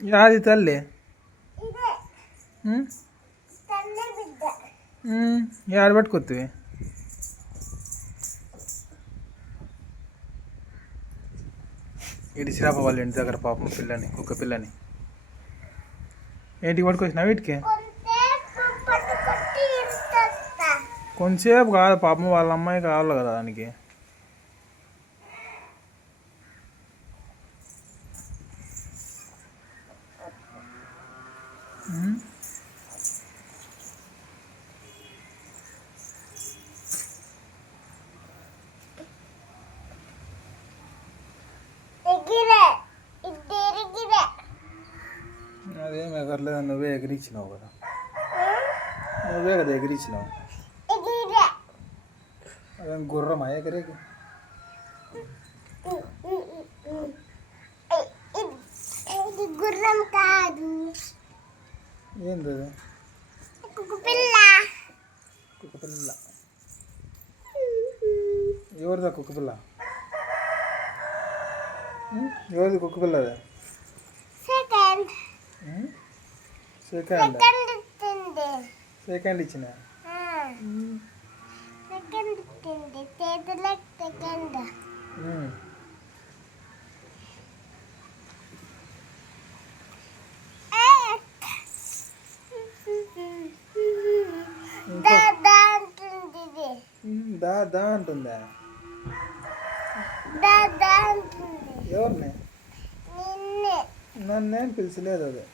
యాది తల్లి యాడ పట్టుకొత్తివి ఇడిచిరాప వాళ్ళ ఇంటి దగ్గర పాపం పిల్లని కుక్క పిల్లని ఏంటికి పట్టుకొచ్చినా వీటికి కొంచెంసేపు కాదు పాపం వాళ్ళ అమ్మాయి కావాలి కదా దానికి అదేం ఎగరలేదు నువ్వే ఎగిరించినావు కదా నువ్వే కదా ఎగిరించినావు అదేం గుర్రమా ఎగరేకి గుర్రం కాదు ఏంది కుక్క పిల్ల కుక్క పిల్ల ఎవరిదా కుక్క పిల్ల ఎవరిది కుక్క పిల్ల అదే సెకండ్ సెకండ్ ఇచ్చింది సెకండ్ ఇచ్చిన సెకండ్ ఇచ్చింది చేతులకు సెకండ్ దా అంటుందా ఎవరిని నన్నేం పిలిచలేదు అది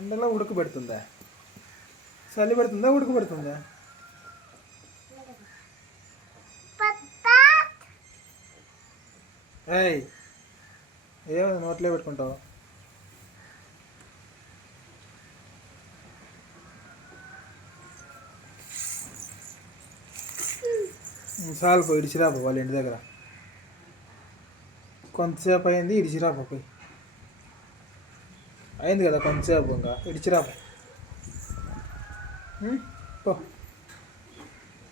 ఎండలో ఉడకబెడుతుందా చలి పెడుతుందా ఉడకబెడుతుందా ఏయ్ ఏమో నోట్లే పెట్టుకుంటావు చాలు ఇడిచిరాపో వాళ్ళ ఇంటి దగ్గర కొంతసేపు అయింది ఇడిచిరాపో పోయి అయింది కదా కొంతసేపు ఇంకా ఇడిచిరాపో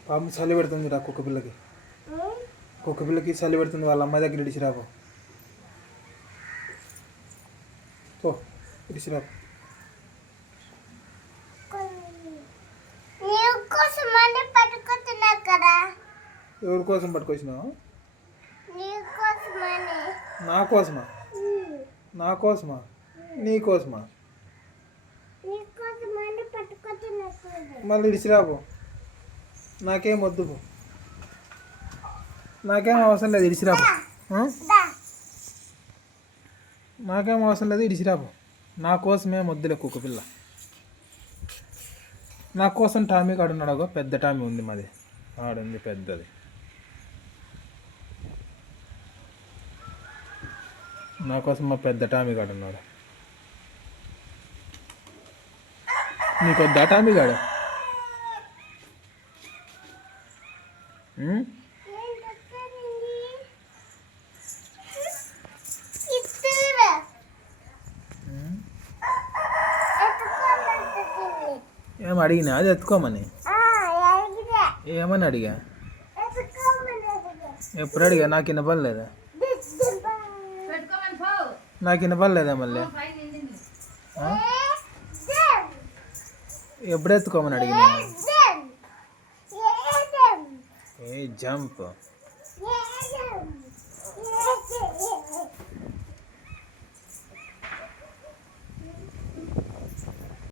పాపం చలి పెడుతుంది రా కుక్క పిల్లకి చలి పెడుతుంది వాళ్ళ అమ్మాయి దగ్గర ఇడిచిరాపో పో ఇడిచిరాపో ఎవరి కోసం పట్టుకొచ్చినావు నా కోసమా నీ కోసమా మళ్ళీ ఇడిచిరాబో నాకేం వద్దు నాకేం అవసరం లేదు ఇడిచిరాబో నాకేం అవసరం లేదు ఇడిచిరాబో నా కోసమే వద్దులే కుక్క పిల్ల నా కోసం టామీ కాడున్నాడు పెద్ద టామీ ఉంది మాది ఆడుంది పెద్దది నా కోసం మా పెద్ద టామీ గాడు ఉన్నాడు నీకు వద్దా టామీ గాడు ఏం అడిగినా అది ఎత్తుకోమని ఏమని అడిగా ఎప్పుడు అడిగా నాకు వినపడలేదా నాకు వినపడలేదా మళ్ళీ ఎప్పుడు ఎత్తుకోమని అడిగినా ఏ జంప్